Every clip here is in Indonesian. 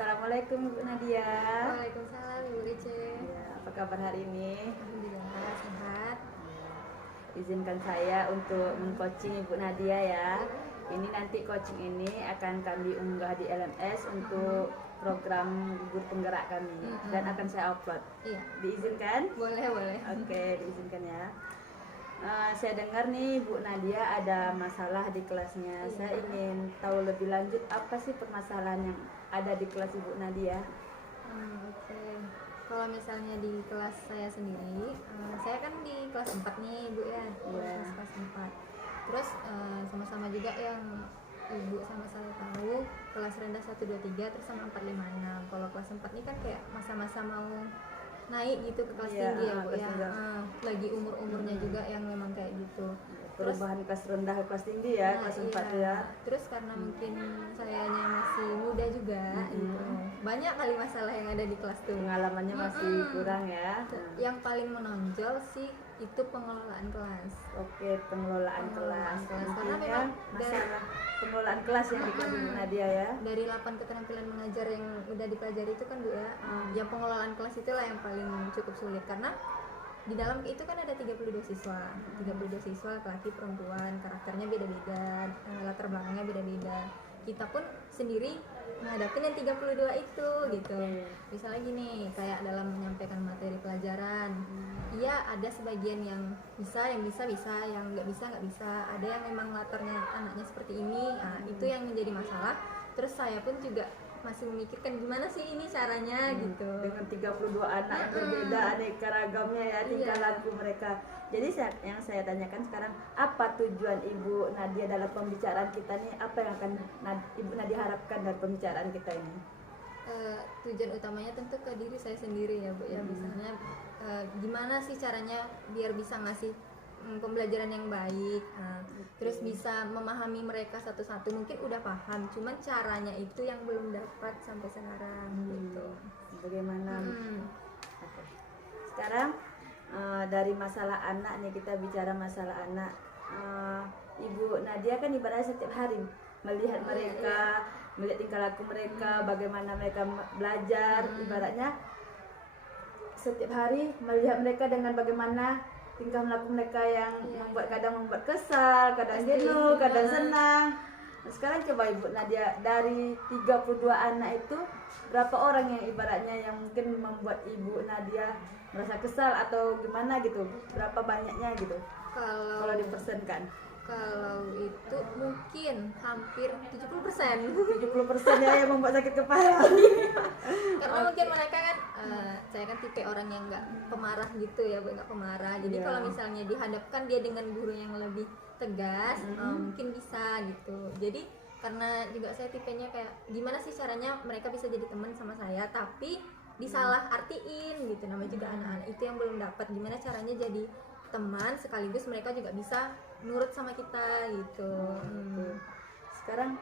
Assalamualaikum Bu Nadia. Waalaikumsalam Ibu Rice. Ya, apa kabar hari ini? Alhamdulillah sehat. Izinkan saya untuk mengcoaching Ibu Nadia ya. Ini nanti coaching ini akan kami unggah di LMS untuk program guru penggerak kami dan akan saya upload. Iya. Diizinkan? Boleh. Oke, diizinkan ya. Saya dengar nih Bu Nadia ada masalah di kelasnya. Iya. Saya ingin tahu lebih lanjut apa sih permasalahan yang ada di kelas Ibu Nadia. Oke. Kalau misalnya di kelas saya sendiri, saya kan di kelas 4 nih Bu ya. Iya. Kelas 4. Terus sama-sama juga yang Ibu sama saya tahu kelas rendah 1 2 3 terus sama 4 5 6. Kalau kelas 4 ini kan kayak masa-masa mau naik gitu ke kelas Iya, tinggi ya Bu kelas ya. tinggi. Lagi umur-umurnya juga yang memang kayak gitu. Perubahan kelas rendah ke kelas tinggi ya, kelas 4 iya. ya. Terus karena mungkin sayanya masih muda juga gitu. Banyak kali masalah yang ada di kelas tuh. Pengalamannya masih kurang ya. Yang paling menonjol sih itu pengelolaan kelas. Oke, pengelolaan kelas. Karena Intinya memang masalah pengelolaan kelas yang di kelas Ibu Nadia ya. dari 8 keterampilan mengajar yang udah dipelajari itu kan Bu ya, yang pengelolaan kelas itulah yang paling cukup sulit karena di dalam itu kan ada 32 siswa, laki-laki perempuan, karakternya beda-beda, latar belakangnya beda-beda. Kita pun sendiri menghadapin yang 32 itu gitu. Misalnya gini, kayak dalam menyampaikan materi pelajaran, iya ada sebagian yang bisa, yang nggak bisa. Ada yang memang latarnya anaknya seperti ini, itu yang menjadi masalah. Terus saya pun juga masih memikirkan gimana sih ini caranya gitu. Dengan 32 anak yang berbeda, aneka ragamnya ya tingkah laku mereka. Jadi yang saya tanyakan sekarang, apa tujuan Ibu Nadia dalam pembicaraan kita nih? Apa yang akan Ibu Nadia harapkan dari pembicaraan kita ini? Tujuan utamanya tentu ke diri saya sendiri ya Bu ya. Misalnya gimana sih caranya biar bisa ngasih pembelajaran yang baik, terus bisa memahami mereka satu-satu. Mungkin udah paham, cuman caranya itu yang belum dapat sampai sekarang gitu. Bagaimana? Oke. Sekarang dari masalah anak nih, kita bicara masalah anak. Ibu Nadia kan ibaratnya setiap hari melihat mereka, melihat tingkah laku mereka, bagaimana mereka belajar. Ibaratnya setiap hari melihat mereka dengan bagaimana tingkah laku mereka yang kadang membuat kesal, kadang jenuh, kadang senang. Nah, sekarang coba Ibu Nadia, dari 32 anak itu berapa orang yang ibaratnya yang mungkin membuat Ibu Nadia merasa kesal atau gimana gitu? Berapa banyaknya gitu? Kalau dipersenkan? Kalau itu mungkin hampir 70%. 70% ya yang membuat sakit kepala. Karena mungkin mereka kan, saya kan tipe orang yang nggak pemarah gitu ya Bu, nggak pemarah. Jadi kalau misalnya dihadapkan dia dengan guru yang lebih tegas, mungkin bisa gitu. Jadi karena juga saya tipenya kayak gimana sih caranya mereka bisa jadi teman sama saya tapi disalah artiin gitu. Namanya juga anak-anak itu yang belum dapat gimana caranya jadi teman sekaligus mereka juga bisa nurut sama kita gitu. Sekarang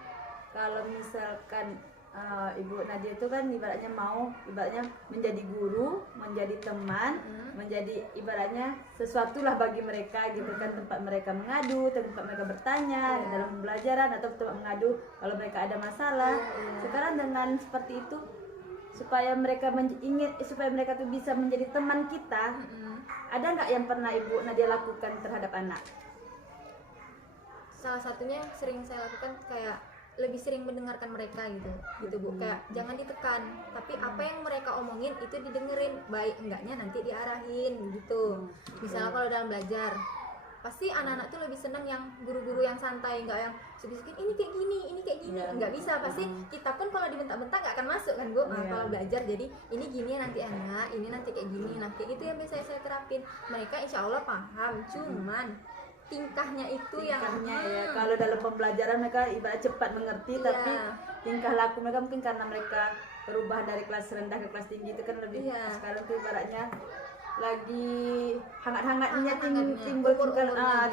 kalau misalkan Ibu Nadia itu kan ibaratnya menjadi guru, menjadi teman, menjadi ibaratnya sesuatu lah bagi mereka gitu kan, tempat mereka mengadu, tempat mereka bertanya dalam pembelajaran atau tempat mengadu kalau mereka ada masalah. Sekarang dengan seperti itu supaya mereka supaya mereka tuh bisa menjadi teman kita, ada nggak yang pernah Ibu Nadia lakukan terhadap anak? Salah satunya yang sering saya lakukan kayak lebih sering mendengarkan mereka gitu Bu, kayak jangan ditekan tapi apa yang mereka omongin itu didengerin, baik enggaknya nanti diarahin gitu. Misalnya kalau dalam belajar pasti anak-anak tuh lebih seneng yang guru-guru yang santai, nggak yang sedikit ini kayak gini, nggak bisa. Pasti kita pun kalau dibentak-bentak nggak akan masuk kan Bu. Kalau belajar jadi ini gini nanti anak, ini nanti kayak gini, nah kayak gitu yang biasa saya terapin. Mereka insya Allah paham, cuman tingkahnya itu ya. Kalau dalam pembelajaran mereka ibarat cepat mengerti, tapi tingkah laku mereka mungkin karena mereka perubahan dari kelas rendah ke kelas tinggi itu kan lebih sekarang tuh ibaratnya lagi hangat-hangatnya timbul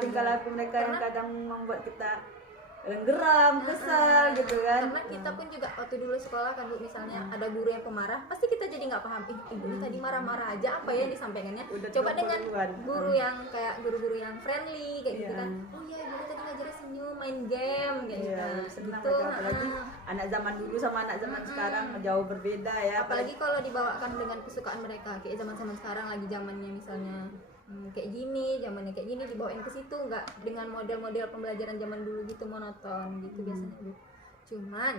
tingkah laku mereka yang kadang membuat kita geram, kesal gitu kan. Karena kita pun juga waktu dulu sekolah kan Bu, misalnya ada guru yang pemarah, pasti kita jadi nggak paham. Ibu ini tadi marah-marah aja, apa ya yang disampaikannya? Coba dengan guru yang kayak guru-guru yang friendly kayak gitu kan. Oh iya, guru tadi ngajarin senyum, main game kayak gitu. Apalagi anak zaman dulu sama anak zaman sekarang jauh berbeda ya. Apalagi kalau dibawakan dengan kesukaan mereka, kayak zaman-zaman sekarang lagi zamannya misalnya kayak gini, zamannya kayak gini, dibawain ke situ, nggak dengan model-model pembelajaran zaman dulu gitu monoton gitu biasanya Bu. Cuman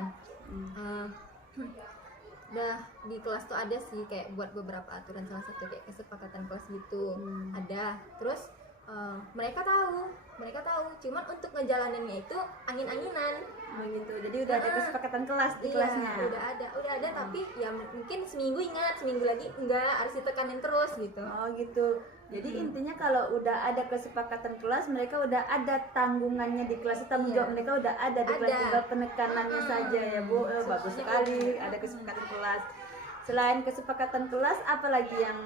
udah di kelas tuh ada sih kayak buat beberapa aturan, salah satu kayak kesepakatan kelas gitu ada. Terus mereka tahu, cuman untuk ngejalaninnya itu angin-anginan. Begitu. Jadi udah ada kesepakatan kelas di kelasnya. Udah ada tapi ya mungkin seminggu ingat, seminggu lagi enggak, harus ditekanin terus gitu. Oh gitu. Jadi intinya kalau udah ada kesepakatan kelas, mereka udah ada tanggungannya di kelas, tanggung jawab mereka udah ada di kelas, tinggal penekanannya saja ya Bu. Bagus sekali ada kesepakatan kelas. Selain kesepakatan kelas, apalagi yang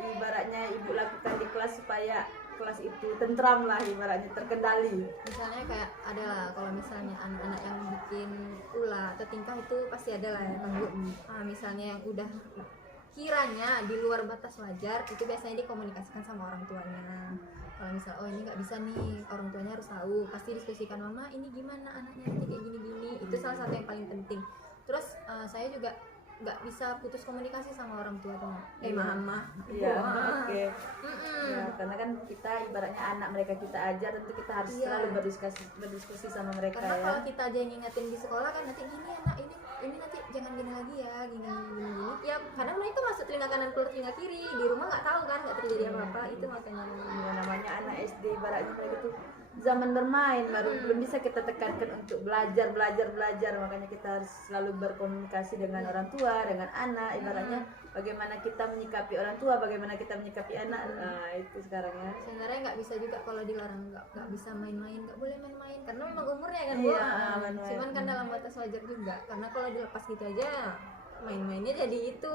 ibaratnya Ibu lakukan di kelas supaya kelas itu tentram lah, ibaratnya terkendali? Misalnya kayak ada lah, kalau misalnya anak-anak yang bikin ulah atau tingkah itu pasti ada lah ya Bang Bu. Misalnya yang udah kiranya di luar batas wajar, itu biasanya dikomunikasikan sama orang tuanya. Kalau misal oh ini nggak bisa nih, orang tuanya harus tahu, pasti diskusikan, mama ini gimana anaknya nanti kayak gini-gini. Itu salah satu yang paling penting. Terus saya juga nggak bisa putus komunikasi sama orang tua tuh. Mama. Iya, oke. Ya, karena kan kita ibaratnya anak mereka kita ajar, tentu kita harus selalu berdiskusi sama mereka. Karena ya. kalau kita aja yang ngingetin di sekolah kan nanti gini anak ini nanti jangan gini lagi ya, gini. Ya karena mereka masuk telinga kanan keluar telinga kiri, di rumah nggak tahu kan, nggak terjadi apa-apa. Itu makanya namanya anak SD, ibaratnya mereka tuh zaman bermain, baru belum bisa kita tekankan untuk belajar, makanya kita harus selalu berkomunikasi dengan orang tua, dengan anak, ibaratnya bagaimana kita menyikapi orang tua, bagaimana kita menyikapi anak. Nah itu sekarang ya. Sebenarnya nggak bisa juga kalau dilarang, nggak bisa main-main, nggak boleh main-main karena memang umurnya kan Bu. Cuman kan dalam batas wajar juga, karena kalau dilepas gitu aja main-mainnya jadi itu.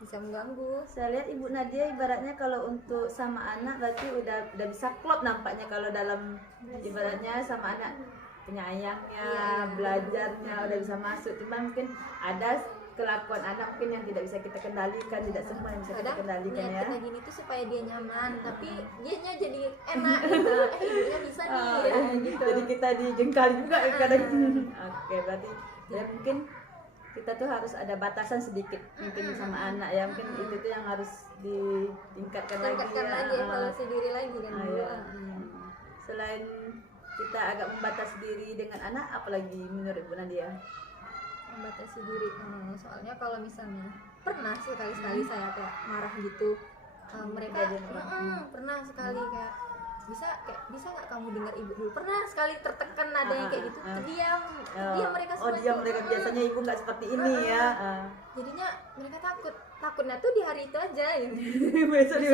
Bisa mengganggu. Saya lihat Ibu Nadia ibaratnya kalau untuk sama anak berarti udah bisa klop nampaknya, kalau dalam ibaratnya sama anak penyayangnya, belajarnya udah bisa masuk. Cuma mungkin ada kelakuan anak mungkin yang tidak bisa kita kendalikan, tidak semua yang bisa kita kendalikan ya. Kita gini tuh supaya dia nyaman, tapi dianya jadi enak gitu. Ibunya bisa nih gitu. Jadi kita dijengkali juga kadang. Oke, berarti ya mungkin kita tuh harus ada batasan sedikit mungkin sama anak ya, mungkin itu tuh yang harus ditingkatkan lagi evaluasi diri lagi kan Bu. Selain kita agak membatasi diri dengan anak, apalagi menurut Bu Nadia? Membatasi diri, soalnya kalau misalnya pernah sekali-sekali saya kayak marah gitu, mereka pernah sekali kayak bisa nggak kamu dengar ibu dulu, pernah sekali tertekan ada yang kayak gitu, diam mereka semua. Diam mereka, biasanya ibu nggak seperti ini ya. Jadinya mereka takutnya tuh di hari itu aja gitu. Besoknya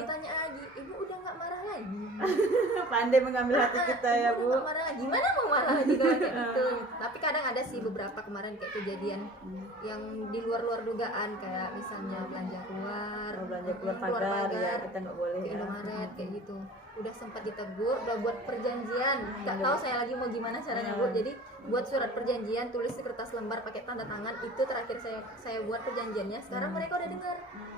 ditanya lagi, ibu udah nggak marah lagi? Pandai mengambil hati kita ya Bu. Nggak marah lagi, gimana mau marah lagi kalau kayak gitu. Tapi kadang ada sih beberapa kemarin kayak kejadian yang di luar dugaan, kayak misalnya belanja keluar pagar ya, kita nggak boleh ke Indomaret kayak gitu. Udah sempat ditegur, udah buat perjanjian, nggak tahu saya lagi mau gimana caranya Bu. Jadi buat surat perjanjian, tulis di kertas lembar pakai tanda tangan, itu terakhir saya buat perjanjiannya. Sekarang mereka udah dengar,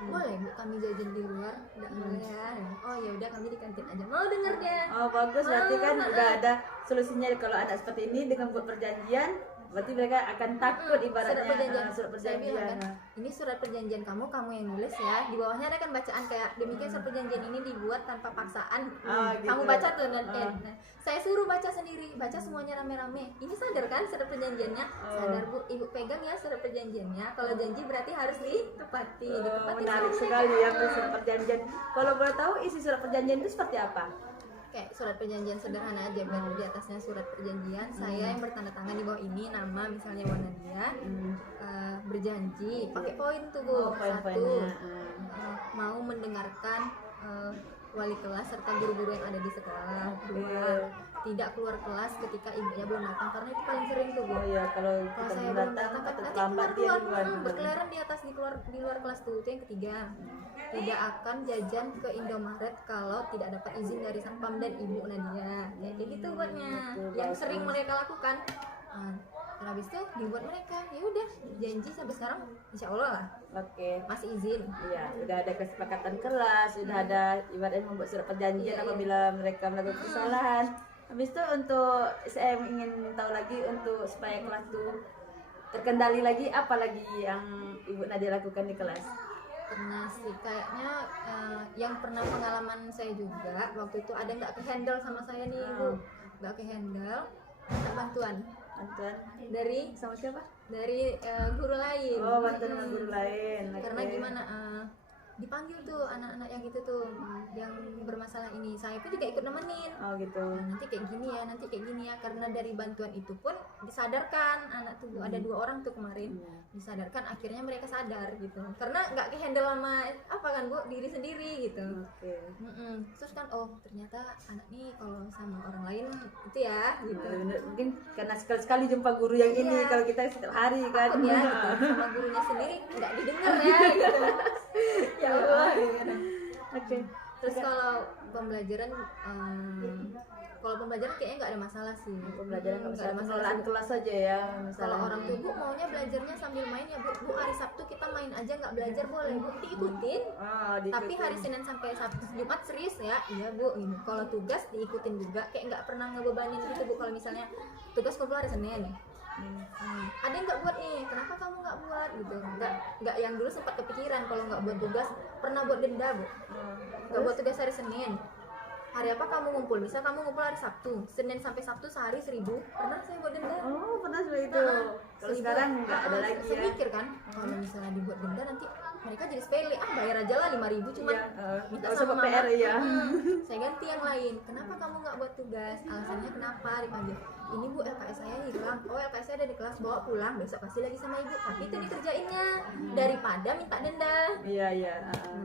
boleh Bu kami jajan di luar, nggak boleh ya. Oh ya udah, kami di kantin aja, mau denger dia. Oh bagus, berarti kan udah ada solusinya. Kalau anak seperti ini dengan buat perjanjian, berarti mereka akan takut ibaratnya. Surat perjanjian. Kan, ini surat perjanjian kamu yang nulis ya. Di bawahnya ada kan bacaan kayak demikian, surat perjanjian ini dibuat tanpa paksaan. Gitu. Kamu baca tuh dan nah, saya suruh baca sendiri, baca semuanya rame-rame. Ini sadar kan surat perjanjiannya? Sadar Bu, ibu pegang ya surat perjanjiannya. Kalau janji berarti harus ditepati. Menarik sekali ya surat perjanjian. Kalau boleh tahu isi surat perjanjian itu seperti apa? Kayak surat perjanjian sederhana aja, baru di atasnya surat perjanjian saya yang bertanda tangan, di bawah ini nama misalnya Wanadia, berjanji pakai poin tuh Bu. Satu, mau mendengarkan wali kelas serta guru-guru yang ada di sekolah. Dua, tidak keluar kelas ketika ibunya belum datang, karena itu paling sering tuh Bu. Kalau saya belum datang nanti keluar berkeliaran di atas di luar kelas tuh. Itu yang ketiga, tidak akan jajan ke Indomaret kalau tidak dapat izin dari sang pam dan ibu Nadia. Kayak gitu buatnya, yang sering mereka lakukan. Habis itu dibuat mereka, ya udah janji sampai sekarang insya Allah lah. Masih izin. Iya, udah ada kesepakatan kelas, udah ada ibaratnya membuat surat perjanjian apabila mereka melakukan kesalahan. Habis itu untuk saya ingin tahu lagi untuk supaya kelas itu terkendali lagi, apa lagi yang Ibu Nadia lakukan di kelas? Pernah sih kayaknya yang pernah pengalaman saya juga waktu itu ada nggak ke handle sama saya nih Bu, nggak ke handle, minta bantuan Bantuan dari sama siapa? guru lain. Oh, bantuan sama guru lain. Karena Oke. gimana dipanggil tuh anak-anak yang itu tuh yang bermasalah ini, saya pun juga ikut nemenin. Oh gitu. Nanti kayak gini ya, nanti kayak gini ya, karena dari bantuan itu pun disadarkan anak tuh, ada 2 orang tuh kemarin disadarkan, akhirnya mereka sadar gitu, karena nggak kehandle sama apa kan Bu, diri sendiri gitu. Oke. Terus kan oh ternyata anak nih kalau sama orang lain itu ya gitu. Bener, mungkin karena sekali-sekali jumpa guru yang ini, Iya. kalau kita setiap hari kan. Takut ya gitu, sama gurunya sendiri nggak didengar ya gitu. Ya Allah. Oke. Terus kalau pembelajaran kayaknya nggak ada masalah sih. Pembelajaran nggak Nggak ada masalah, pengelolaan sih. kelas saja ya. Kalau Masalahnya. orang tuh Bu maunya belajarnya sambil main ya Bu, hari Sabtu kita main aja nggak belajar boleh Bu, diikutin. Oh, Tapi hari Senin sampai Sabtu Jumat serius ya, iya Bu ini. Kalau tugas diikutin juga, kayak nggak pernah ngebebanin gitu Bu. Kalau misalnya tugas kumpul hari Senin, ada yang nggak buat nih, kenapa kamu nggak buat gitu? Nggak yang dulu sempat kepikiran kalau nggak buat tugas, pernah buat denda Bu. Nggak buat tugas hari Senin. Hari apa kamu ngumpul? Bisa kamu ngumpul hari Sabtu, Senin sampai Sabtu sehari 1.000. Pernah saya buat denda. Oh, pernah seperti itu. Kalau 1.000. sekarang nggak ada lagi Saya ya. mikir kan, kalau misalnya dibuat denda nanti mereka jadi sepele, bayar aja lah 5.000 cuman Iya, minta nggak usah sama PR mama. ya. Saya ganti yang lain. Kenapa kamu nggak buat tugas? Alasannya kenapa? Dipanggil. Ini Bu, LKS saya hilang. Oh, LKS saya ada di kelas, bawa pulang, besok kasih lagi sama ibu. Tapi itu dikerjainnya daripada minta denda. Iya, iya.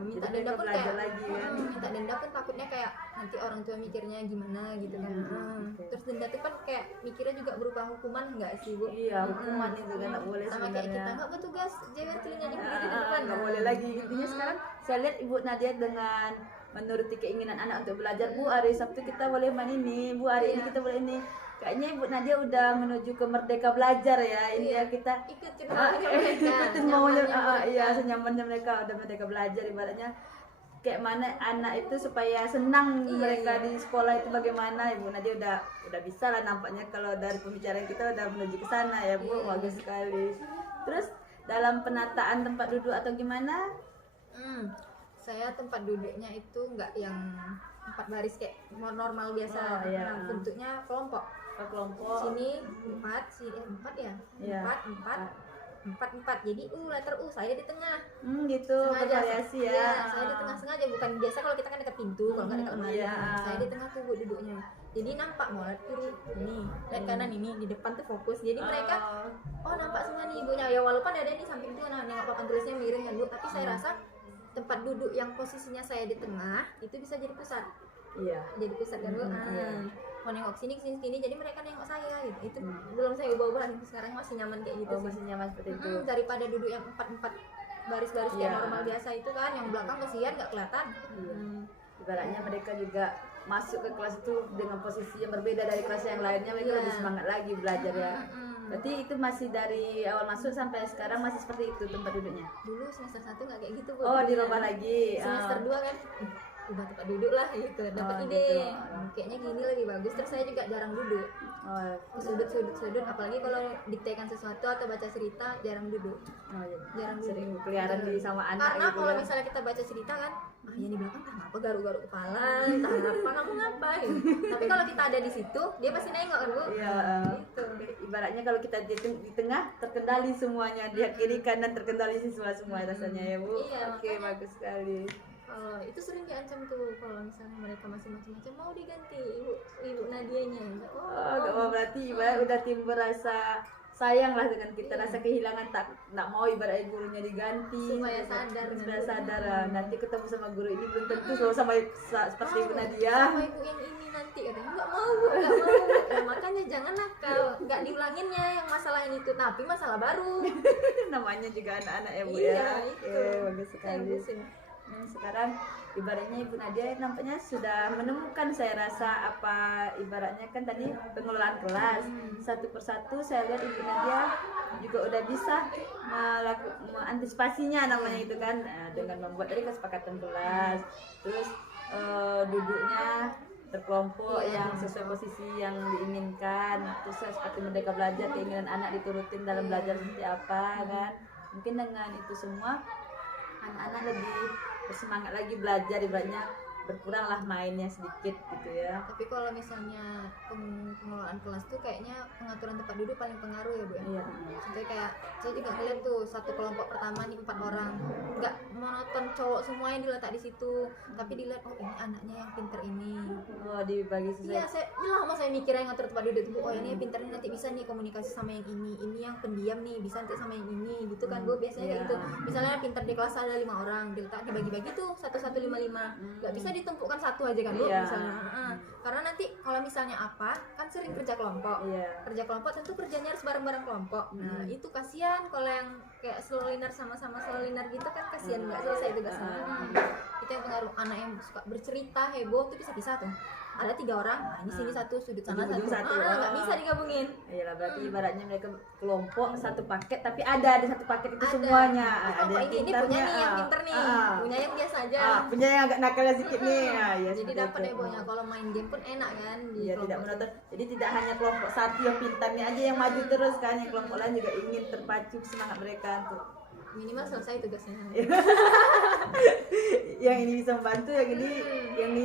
Minta Jadi denda mereka pun belajar kayak lagi kan. minta denda pun takutnya kayak nanti orang tua mikirnya gimana gitu kan. Oke. Terus denda itu kan kayak mikirnya juga berupa hukuman nggak sih Bu? Iya, hukuman itu kan nggak boleh Sama kayak sebenarnya. kita nggak bertugas, jewer telinga di depan. Nggak boleh lagi. Intinya sekarang saya lihat Ibu Nadia dengan menuruti keinginan anak untuk belajar. Bu, hari Sabtu kita boleh main ini. Bu, hari ini kita boleh ini. Kayaknya Ibu Nadia udah menuju ke merdeka belajar ya. Ini ya kita ikutin maunya mereka, ikutin maunya, nyamannya iya mereka. senyamannya mereka, udah merdeka belajar ibaratnya. Kayak mana anak itu supaya senang mereka di sekolah itu bagaimana. Ibu Nadia udah bisa lah nampaknya, kalau dari pembicaraan kita udah menuju ke sana ya Bu. Bagus sekali. Terus dalam penataan tempat duduk atau gimana? Saya tempat duduknya itu nggak yang 4 baris kayak normal biasa. Oh, iya. Nah, bentuknya kelompok. Kelompok. Sini 4, sini 4 ya. Iya. 4. Jadi letter U, saya di tengah. Gitu, bervariasi ya. Iya, saya di tengah sengaja, bukan biasa kalau kita kan dekat pintu, kalau nggak dekat lemari. Iya. Saya di tengah tuh Bu duduknya. Jadi nampak mau lihat kiri ini, lihat kanan ini, di depan tuh fokus. Jadi mereka nampak semua nih ibunya. Ya walaupun ada di samping tuh nengok papan tulisnya miring kan Bu, tapi saya rasa tempat duduk yang posisinya saya di tengah itu bisa jadi pusat. Iya. Jadi pusat kan Bu. Iya. Mau nengok sini jadi mereka nengok saya gitu. Itu belum saya ubah-ubah, sekarang masih nyaman kayak gitu sih. Masih nyaman seperti itu. Daripada duduk yang 4 baris-baris kayak Iya. normal biasa itu kan, yang belakang kesian nggak kelihatan. Ibaratnya mereka juga masuk ke kelas itu dengan posisi yang berbeda dari kelas yang lainnya, mereka Iya. lebih semangat lagi belajar ya. Berarti itu masih dari awal masuk sampai sekarang masih seperti itu tempat duduknya. Dulu semester 1 nggak kayak gitu Bu. Oh, dirubah lagi. Semester 2 kan ubah tempat duduk lah gitu, dapat ide. Gitu. Kayaknya gini lebih bagus. Terus saya juga jarang duduk. Oh, Ke sudut, apalagi kalau diktekan sesuatu atau baca cerita jarang duduk. iya. Jarang duduk. Sering keliaran di sama anak Karena gitu kalau ya. misalnya kita baca cerita kan, yang di belakang ngapa garuk-garuk kepala, entah apa kamu ngapain. Tapi kalau kita ada di situ, dia pasti nengok kan Bu. Iya, Gitu. ibaratnya kalau kita di tengah terkendali semuanya, dia kiri kanan terkendali semua rasanya ya Bu. Iya, Oke, makanya. bagus sekali. Itu sering diancam tuh kalau misalnya mereka masih macam-macam mau diganti ibu Nadianya. Gak mau, berarti ibarat udah timbul rasa sayang lah dengan kita, rasa kehilangan, tak mau ibaratnya gurunya diganti Supaya sadar dengan supaya guru. sadar nanti ketemu sama guru ini belum tentu selalu sama seperti Ibu Nadia. Sama ibu yang ini nanti katanya nggak mau Bu, nggak mau Bu. Ya, makanya jangan nakal, nggak diulanginnya yang masalah yang itu, tapi masalah baru. Namanya juga anak-anak ya Bu Iya, ya. itu. Oke, bagus sekali. Bagusin. Sekarang ibaratnya Ibu Nadia nampaknya sudah menemukan, saya rasa apa ibaratnya kan tadi pengelolaan kelas satu persatu. Saya lihat Ibu Nadia juga udah bisa mengantisipasinya namanya itu kan, dengan membuat dari kesepakatan kelas, terus duduknya berkelompok Iya, yang sesuai posisi yang diinginkan, terus seperti mereka belajar keinginan anak diturutin dalam Iya. belajar seperti apa kan. Mungkin dengan itu semua anak-anak lebih bersemangat lagi belajar, ibaratnya berkuranglah mainnya sedikit gitu ya. Tapi kalau misalnya pengelolaan kelas tuh kayaknya pengaturan tempat duduk paling pengaruh ya Bu ya. Iya. Contohnya kayak saya juga ngeliat tuh satu kelompok pertama nih 4 orang, nggak monoton cowok semua yang diletak di situ, tapi dilihat oh ini anaknya yang pinter ini. Oh, dibagi sesuai. Iya, lama saya mikirnya yang ngatur tempat duduk tuh, oh ini yang pinter nih nanti bisa nih komunikasi sama yang ini yang pendiam nih bisa nanti sama yang ini gitu kan Bu, biasanya kayak Iya. gitu. Misalnya pinter di kelas ada 5 orang, diletak dibagi-bagi tuh 1-1-5-5, nggak bisa ditumpukkan satu aja kan Bu, Iya. misalnya. Karena nanti kalau misalnya apa kan sering kerja kelompok. Iya. Kerja kelompok tentu kerjanya harus bareng-bareng kelompok. Nah itu kasihan kalau yang kayak slow learner sama-sama slow learner gitu kan kasihan nggak selesai tugasnya. Itu yang pengaruh. Anak yang suka bercerita heboh tuh bisa-bisa tuh ada 3 orang, nah ini sini satu, sudut sana Ujung-ujung satu, satu. nggak bisa digabungin. Iyalah, berarti ibaratnya mereka kelompok satu paket, tapi ada di satu paket itu Ada. semuanya. Oh, Ada yang ini punya pintarnya, nih yang pinter nih, punya yang biasa aja. punya yang agak nakalnya sedikit nih. Ya, Jadi seperti dapat itu. hebohnya. Kalau main game pun enak kan di Iya, tidak kelompok. monoton. Jadi tidak hanya kelompok satu yang pintarnya aja yang maju terus kan, yang kelompok lain juga ingin terpacu semangat mereka untuk Minimal selesai tugasnya. yang ini bisa membantu, yang ini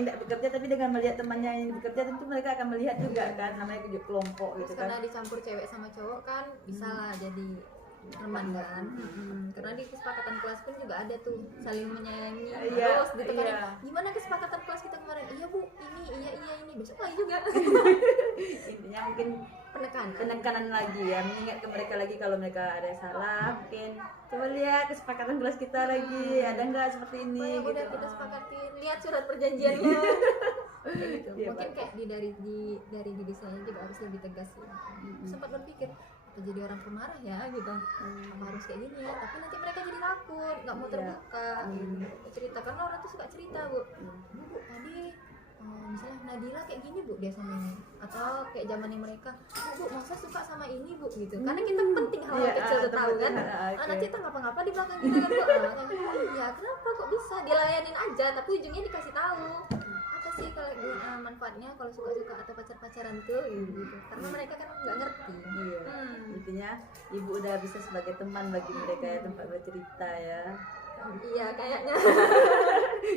tidak bekerja, tapi dengan melihat temannya yang bekerja tentu mereka akan melihat juga kan, namanya juga kelompok Terus gitu karena kan. dicampur cewek sama cowok kan bisa lah jadi teman kan. Karena di kesepakatan kelas pun juga ada tuh saling menyayangi Iya, terus gitu kan. iya. Gimana kesepakatan kelas kita kemarin? Iya Bu, ini iya ini besok lagi juga. Intinya mungkin Penekanan. penekanan lagi ya, mengingat ke mereka lagi kalau mereka ada yang salah, mungkin coba lihat kesepakatan kelas kita lagi, ada nggak seperti Oh, ini yang gitu. udah kita sepakatin, lihat surat perjanjiannya. Kayak gitu. Iya, Mungkin Pak. kayak dari diri saya juga harus lebih tegas sih. Sempat berpikir apa jadi orang pemarah ya gitu, apa harus kayak gini ya, tapi nanti mereka jadi takut, nggak mau Iya. terbuka cerita, karena orang tuh suka cerita Bu, Bu tadi misalnya Nadila kayak gini Bu dia sama ini, atau kayak zamannya mereka Bu masa suka sama ini Bu gitu, karena kita penting hal Iya, kecil tuh tahu kan. oke. Nanti kita ngapa-ngapa di belakang kita kan Bu, iya kenapa kok bisa dilayanin aja, tapi ujungnya dikasih tahu apa sih kalau manfaatnya kalau suka-suka atau pacar-pacaran tuh gitu, karena mereka kan nggak ngerti. Iya. Intinya ibu udah bisa sebagai teman bagi mereka ya, tempat bercerita ya. Iya kayaknya.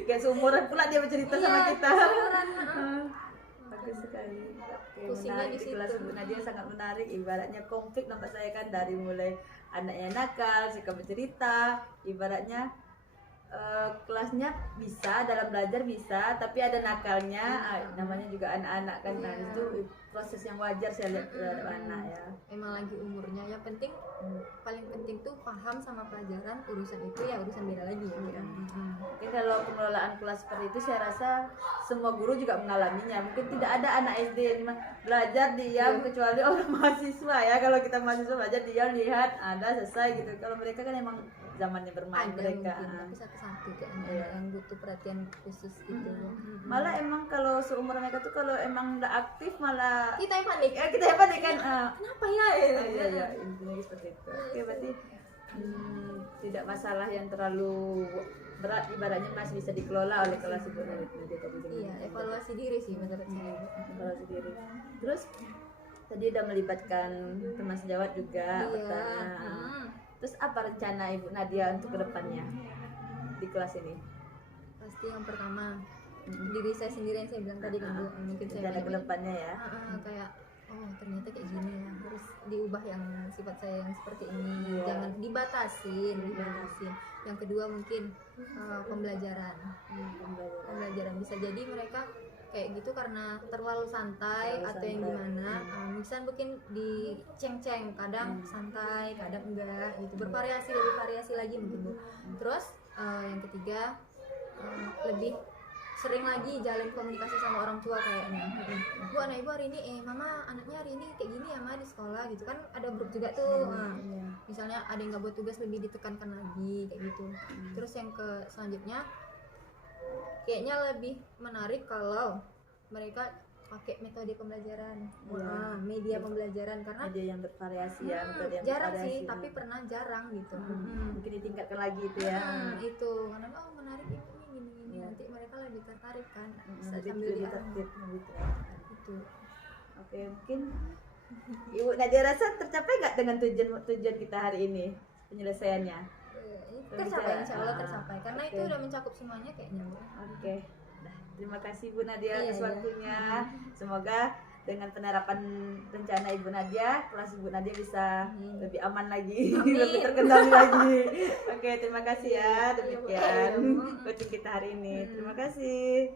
Kayak seumuran pula dia bercerita sama Iya, kita. seumuran, Bagus sekali. Oke, Pusingnya menarik di di kelas situ. Bu Nadia sangat menarik. Ibaratnya konflik nampak saya kan, dari mulai anaknya nakal, suka bercerita, ibaratnya kelasnya bisa dalam belajar bisa, tapi ada nakalnya, namanya juga anak-anak kan. Nah, Iya. itu proses yang wajar saya lihat terhadap anak ya. Emang lagi umurnya, yang penting paling penting tuh paham sama pelajaran, urusan itu ya urusan beda lagi ya Bu ya. Mungkin kalau pengelolaan kelas seperti itu saya rasa semua guru juga mengalaminya. Mungkin tidak ada anak SD yang cuma belajar diam, kecuali orang mahasiswa ya. Kalau kita mahasiswa belajar diam, lihat, ada selesai gitu. Kalau mereka kan emang zamannya bermain Ada mereka. mungkin, tapi satu-satu kayaknya Iya. yang butuh perhatian khusus gitu. Malah emang kalau seumur mereka tuh kalau emang nggak aktif malah Kita yang panik. kita ya panik kan. Kenapa ya? Iya, intinya seperti itu. Oke, berarti tidak masalah yang terlalu berat, ibaratnya masih bisa dikelola oleh kelas ibu Nadia tadi dengan Iya, evaluasi diri sih menurut saya. evaluasi diri. Terus tadi udah melibatkan teman sejawat juga, Iya. pertanyaan. Terus apa rencana Ibu Nadia untuk kedepannya di kelas ini? Pasti yang pertama diri saya sendiri yang saya bilang tadi kan Bu, mungkin saya Rencana paling- kedepannya ya. kayak oh ternyata kayak gini ya, harus diubah yang sifat saya yang seperti ini. Iya. Jangan dibatasin. Yang kedua mungkin pembelajaran pembelajaran bisa jadi mereka kayak gitu karena terlalu santai Terlalu atau yang santai. gimana. Misal mungkin diceng-ceng, kadang santai kadang enggak gitu, bervariasi, lebih variasi lagi mungkin Bu. Terus yang ketiga lebih sering lagi jalin komunikasi sama orang tua kayaknya. Bu anak ibu hari ini mama anaknya hari ini kayak gini ya ma di sekolah gitu kan, ada grup juga tuh. Misalnya ada yang nggak buat tugas lebih ditekankan lagi kayak gitu. Terus yang selanjutnya kayaknya lebih menarik kalau mereka pakai metode pembelajaran, media pembelajaran, karena Ada yang bervariasi ya, metode yang jarang bervariasi. sih, tapi pernah jarang gitu. Mungkin ditingkatkan lagi itu ya. Itu karena menarik ini gini Iya. nanti mereka lebih tertarik kan lebih tertib, lebih terarah. itu. Oke, mungkin Ibu Nadia rasa tercapai nggak dengan tujuan kita hari ini penyelesaiannya? Tercapai, insya Allah Ah, tercapai karena oke. itu udah mencakup semuanya kayaknya Bu. Oke, nah, terima kasih Bu Nadia Iya, atas iya. waktunya. Semoga dengan penerapan rencana Ibu Nadia, kelas Ibu Nadia bisa lebih aman lagi, Amin. lebih terkendali lagi. Oke, terima kasih ya. Iya, Bu. Demikian Iya, Bu. coaching kita hari ini. Terima kasih.